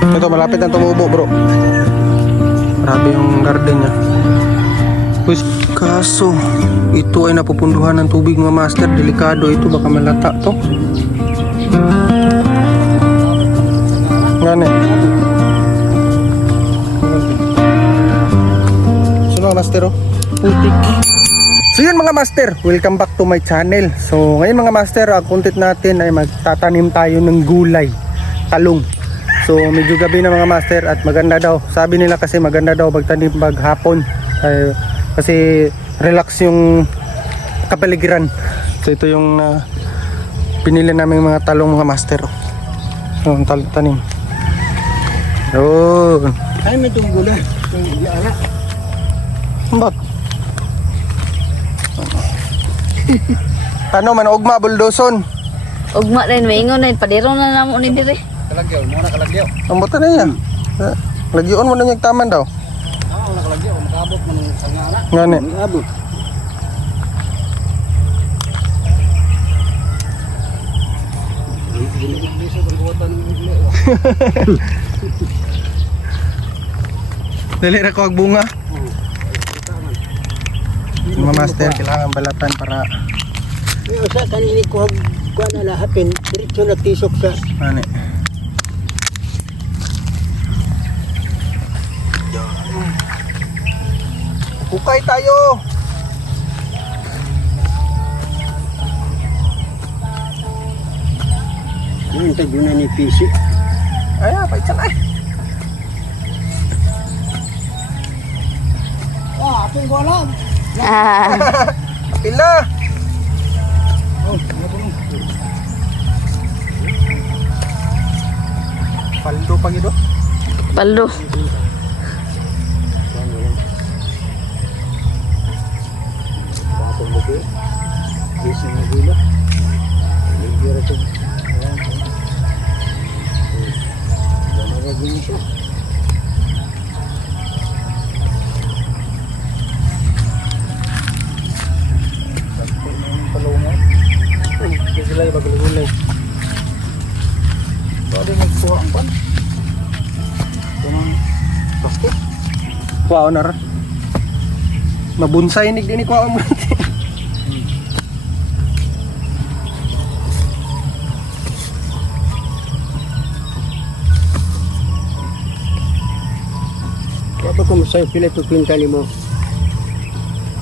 Ito malapit na tumubo bro. Grabe yung garden niya. Kaso ito ay napupunduhan ng tubig mga master. Delikado ito, baka malata to. Ngani. So mga master oh, putik. So yun mga master, welcome back to my channel. So ngayon mga master, ang content natin ay magtatanim tayo ng gulay, talong. So medyo gabi na mga master at maganda daw. Sabi nila kasi maganda daw magtanim pag hapon. Kasi relax yung kapaligiran. So ito yung pinili namin mga talong mga master. So tanim. Yun. Ay may tunggulan. Hindi ala. Ba't? Ano man ugma buldoson? Ugma rin maingon na padero na namo ni dire. Kalagyaw, muna kalagyaw. Ang buta na yan. Lagyon mo na yung taman daw. Oo, nakalagyaw, makabot man sa ngala. Ngani. Makabot. Dali ra ko ag bunga. Mga master kailangan balatan para May usa kanini ko kuan ala hapin, diretso na tisok sa ano. Hukay tayo. yung tagunan ni PC. Ay, paitsan ay. Ah, apong ko alam. Pila. Oh, Paldo pa gido. Paldo. apong mo. Gising na gula. Hindi ra to. Gini siya. Gulay bagulay. Pwede magkuha ang pan. Itong plastic. Wow na ra. Mabunsay nig din ko mo. Apa ko masaya pila ito kwintal mo?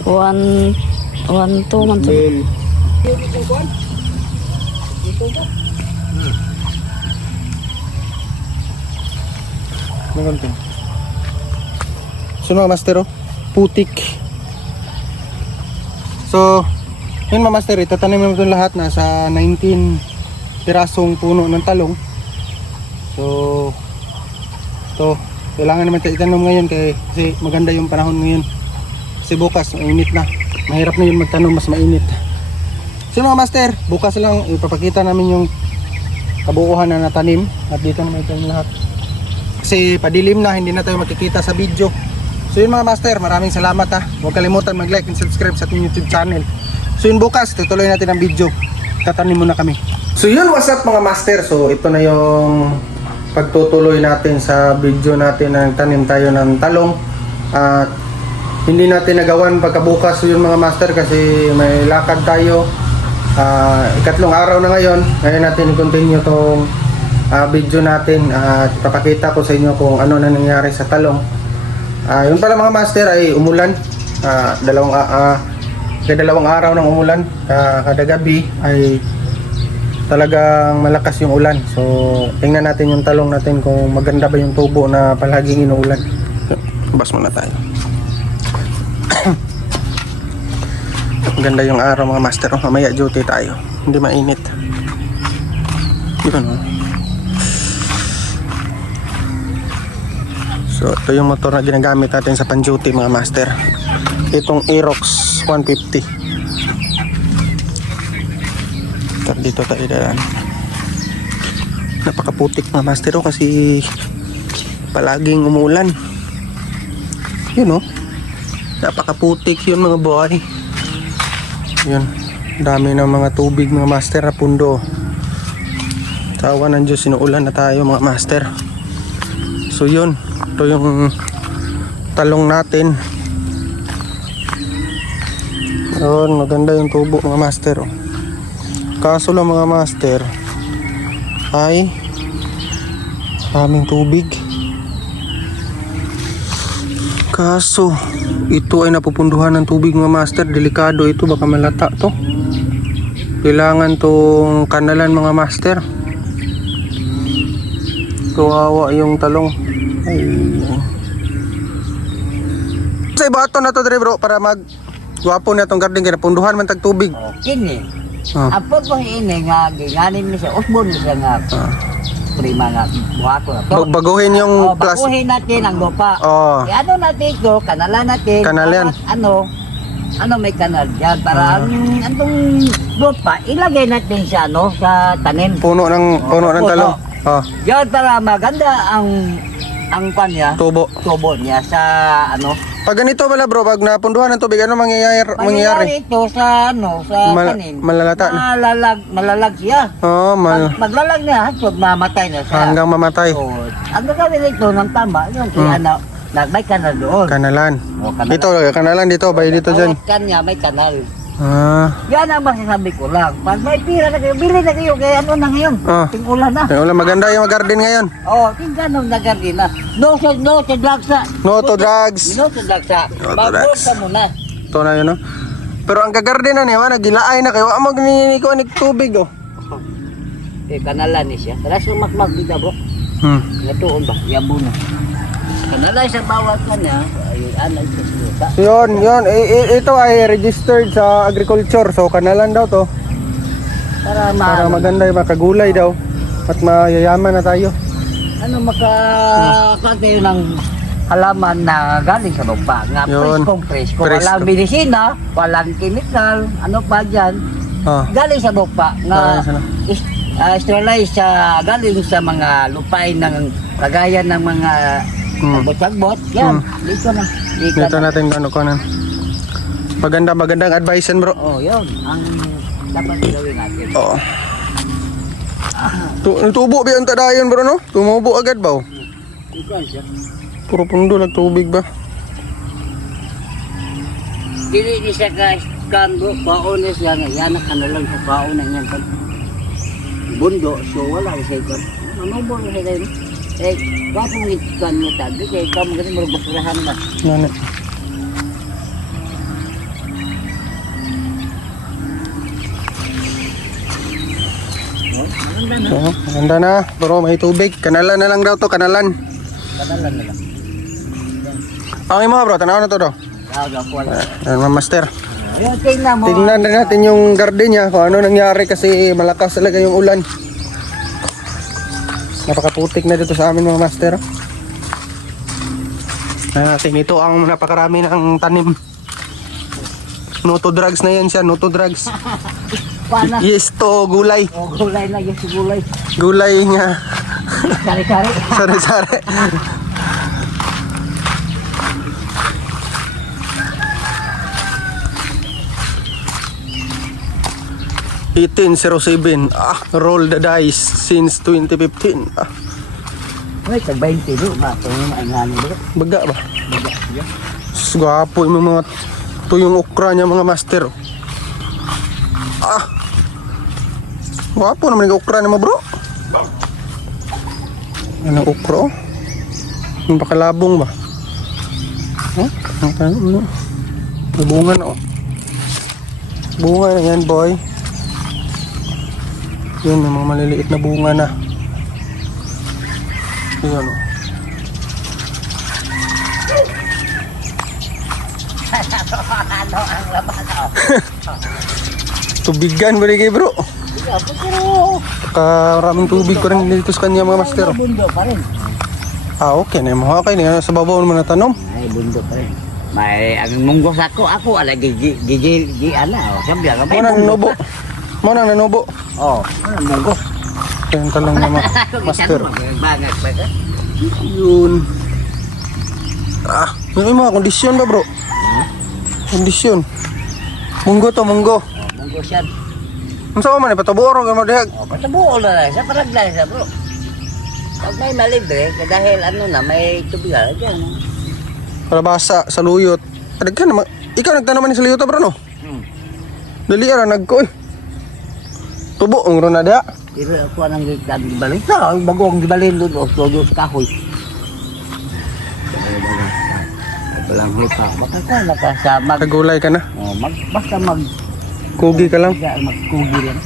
1 2 man to. Bel. Maganting. So mga master oh, putik. So yun mga master, itatanim naman itong lahat. Nasa 19 pirasong puno ng talong. So ito, kailangan naman itanom ngayon kasi maganda yung panahon ngayon. Kasi bukas mainit na. Mahirap na yun magtanom, mas mainit. So mga master, bukas lang ipapakita namin yung kabuuhan na natanim. At dito naman ito lahat. Kasi padilim na, hindi na tayo makikita sa video. So yun mga master, maraming salamat ha. Huwag kalimutan mag-like and subscribe sa ating YouTube channel. So yun bukas, tutuloy natin ang video. Tatanim muna kami. So yun, what's up mga master? So ito na yung pagtutuloy natin sa video natin na nagtanim tayo ng talong. At hindi natin nagawan pagkabukas yun mga master kasi may lakad tayo. Ikatlong araw na ngayon. Ngayon natin i-continue tong video natin at papakita ko sa inyo kung ano na nangyari sa talong. Yun pala mga master ay umulan. Dalawang araw ng umulan. Kada gabi ay talagang malakas yung ulan. So tingnan natin yung talong natin kung maganda ba yung tubo na palaging inuulan. Bas muna tayo. Maganda yung araw mga master. Mamaya duty tayo. Hindi mainit. Yun o. So ito yung motor na ginagamit natin sa pan-duty mga master. Itong Aerox 150. Dito tayo daan. Napakaputik mga master kasi palaging umulan. Yun o. Napakaputik yun mga boy. Yun. Dami ng mga tubig mga master na pundo. Tawa ng Diyos, sinuulan na tayo mga master. So yun, ito yung talong natin. Yun, maganda yung tubo mga master. Oh. Kaso lang mga master ay aming tubig. Kaso ito ay napupunduhan ng tubig mga master. Delikado ito, baka malata to. Kailangan tong kanalan mga master. Kawawa yung talong. Ay. Sa ibato na to dre bro para mag gwapo na tong garden kaya napunduhan man tag tubig. Kini. Ah. Apo po ini nga ginganin mi sa usbon siya nga. Prima nga buhato na to. Baguhin yung plastic. Baguhin natin ang lupa. Oh. Ano natin ito, kanalan natin. Kanalan. At ano may kanal dyan para ang lupa ilagay natin sa sa tanim. Puno ng talong. Ah, Diyan para maganda ang kanya tubo. tubo niya sa Pag ganito pala bro, pag napunduhan ng tubig, ano mangyayari? mangyayari ito sa sa tanim. Malalata na. Malalag siya. Oh, Maglalag na, pag mamatay na siya. hanggang mamatay. So, ang gagawin ito ng tama, yung may kanal doon. Kanalan. O, kanal. Dito, kanalan dito, bay dito dyan. Bawat kanya may kanal. Ah, Yan ang masasabi ko lang. Pag may pira na kayo, bili na kayo kaya na ngayon. Ah. Ting-ulan na. wala, maganda yung garden ngayon. Tingnan ng nagardi na. No to drugs. No to drugs. No to drugs. No to Mag-work drugs. ka muna. Ito na yun, no? Pero ang gagarden na niya, nagilaay na kayo. Wag magniniko ni tubig, oh. Kanalan ni siya. Tara sumakmak dito bro. Natuon ba? Yabo na. Kanalan sa bawat kanya. Ayun, anay sa suta. Yun. Ito ay registered sa agriculture. So, kanalan daw to. Para maganda yung makagulay daw. At mayayaman na tayo. Makakatayo ng halaman na galing sa lupa. Nga Yun. presko. Presko. Walang medisina, walang chemical, ano pa dyan. Ah. Galing sa lupa. Nga Galing sa sterilized galing sa mga lupain ng kagayan ng mga sagbot-sagbot. Yan, dito na. Dito natin kung ano kanan. Magandang advice yan bro. Yun. Ang dapat gawin natin. Oo. Tubo ba yung tadayon bro no? Tumubo agad ba? Ikaw siya. Puro pundo ng tubig ba? Dili ni siya ka-scan bro. Kaon na siya nga. Yan ang kanalang sa kaon na yan. Bundo. So wala siya ito. Manubo na siya tayo. Bakong ikan mo tabi. Kaya ikaw mo ganun marubasurahan na. Nani. So, maganda na. Bro, may tubig. Kanalan na lang daw to, kanalan. Kanalan na lang. Ang imo bro, tanaw na to do. Ayan, master. Ayun, tingnan mo. Tingnan na natin yung garden niya kung ano nangyari kasi malakas talaga yung ulan. Napakaputik na dito sa amin mga master. Natin ito ang napakarami ng tanim. No to drugs na yan siya, no to drugs. Pana. Yes to gulay. Gulay na yung gulay. Gulay niya. Sari-sari. Sari-sari. (1807) roll the dice since 2015. Ay, tag-20 do. Ito yung maingani bro. Baga ba? Gwapo yung mga tuyong okra niya mga master. Gwapo naman yung okra niya mga bro. Ano okra? Yung pakalabong ba? May bunga na bunga na yan boy. Yun, may mga maliliit na bunga na. Yun o. Ano ang laban o? Tubigan ba kay bro? Pero Karaming tubig ko rin dito sa kanya mga master. bundo pa rin. Okay na yung mga kayo. Sa babaw naman natanong. Ay, bundo pa rin. May ang munggos ako ala gigi ana. Sabi lang may Muna nanubo. Muna nanubo. Ang munggos. Kaya talang mga master. Bangat pa ka. Yun. May mga kondisyon ba bro? Kondisyon. Munggo to, munggo. Munggos yan. Ang sama man, pataburo ka mo dihag. Patabuo na lang. Sa paraglan sa bro. Pag may malibre, dahil ano na, may tubig na dyan. Kalabasa, saluyot. Adag ka naman. Ikaw nagtanaman ni saluyot bro no? Dali ara nagko. Tubo ang ron na dia. Pero ako nang gibalin. Sa bago ang gibalin doon o todo sa kahoy. Walang hipa. Baka ka nakasama. Kagulay ka na. Oh, basta mag Kugi ka lang. magkugi lang.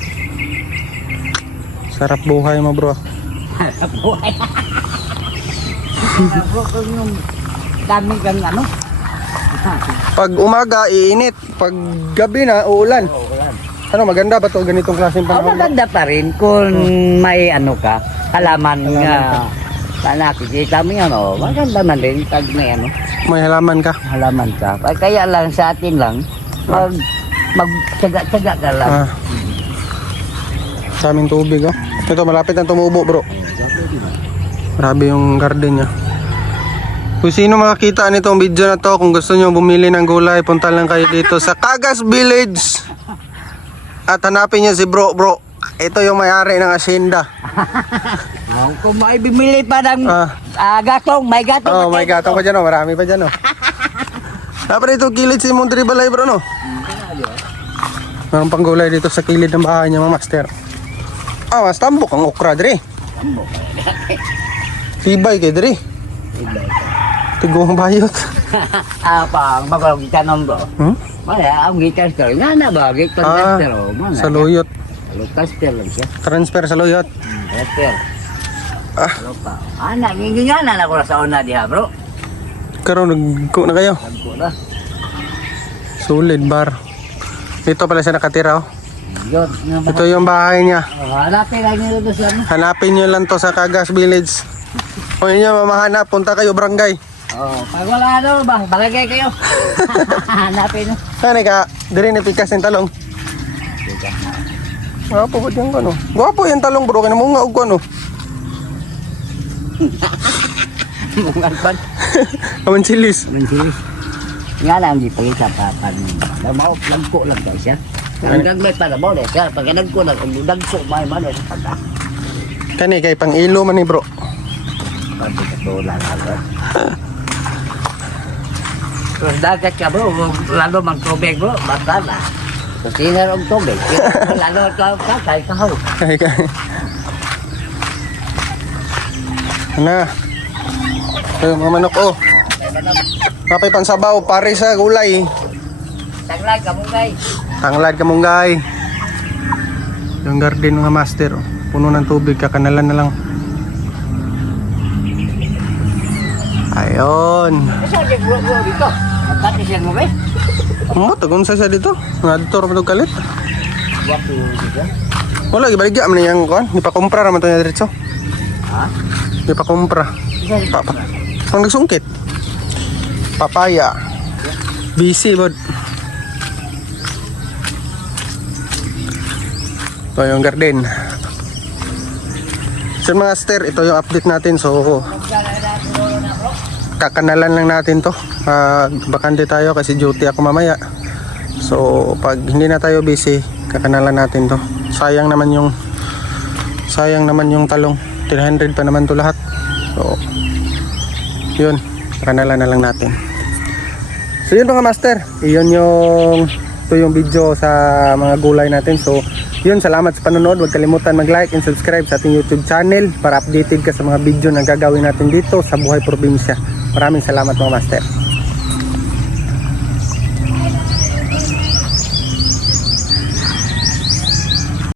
Sarap buhay mo bro. Buhay. Bro, kung yung dami kang ano? Pag umaga iinit, pag gabi na uulan. Ano maganda ba to ganitong klaseng Oh, panahon? maganda pa rin kung may ano ka, halaman nga. Nakikita mo yan, oh. Maganda man rin pag may ano, May halaman ka. halaman ka. Kaya lang sa atin lang, magtsaga-tsaga ka lang. Ah. Sa aming tubig oh. Ito malapit na tumubo bro. Grabe yung garden niya. Kung sino makakita nitong video na to, kung gusto nyo bumili ng gulay, punta lang kayo dito sa Cagas Village. At hanapin nyo si bro. Ito yung may-ari ng asyenda. Kung may bimili pa ng gatong, may gatong. Oh, may gatong pa dyan oh. Marami pa dyan oh. Dapat ito kilid si Montri Balay bro no? Mayroong pang gulay dito sa kilid ng bahay niya mga master. Ah, mas tambok ang okra dre. Tibay kay dre. Tigong bayot. Pang bagong tanong bro. Wala, ang gitar sir. Nga na ba? Gitar master o. Sa luyot. Caster lang siya. Transfer sa luyot. Caster. Ah. Ano pa? Nangingiganan ako na sa una diha bro. Karon nagko na kayo. Nagko na. Solid bar. Dito pala siya nakatira oh. Yun. Ito yung bahay niya. Hanapin lang nyo doon sa ano. Hanapin nyo lang to sa Cagas Village. Kung inyo mamahanap, punta kayo barangay. Pag wala ano ba, balagay kayo. Hanapin nyo. Saan ka? Diri ni pikas yung talong. Gwapo ba yung ano? Gwapo yung talong bro, kaya mo nga og ano. Mungan pan. Aman chilis. Mensilis. Nga lang, di pagin sa papan. Mau, lagko lang guys ya. Hanggang may para mo siya. Pag nagko lang, ang dagso, may mano sa pagka. Kani kay pang ilo man ni bro. Pati ka to lang ako. Terus dagat ka bro, lalo mang tubig bro, basta na. Kasi na ang tubig. Lalo ka kay kahaw. Kay kay. Ana. Ito yung mga manok oh. Kapay pansabaw, pare sa gulay. Taglay ka mong guys. Tanglad kamunggay. Yung garden mga master oh. Puno ng tubig, kakanalan na lang. Ayun. Kasi di bro dito. Pati siya mo ba? Tagun sa dito. Ngadto ra man og kalit. Wapo dito. Wala gibaligya man yang kon, ipakumpra ra man to nya diretso. Ha? Ipakumpra. Papa. Ang nagsungkit. Papaya. Busy bod. Ito yung garden. So mga master, ito yung update natin. So kakanalan lang natin to. Bakante tayo kasi duty ako mamaya. So pag hindi na tayo busy, kakanalan natin to. Sayang naman yung talong. 300 pa naman to lahat. So yun, kakanalan na lang natin. So yun mga master, ito yung video sa mga gulay natin. So yun, salamat sa panonood. Huwag kalimutan mag-like and subscribe sa ating YouTube channel para updated ka sa mga video na gagawin natin dito sa Buhay Probinsya. Maraming salamat mga master.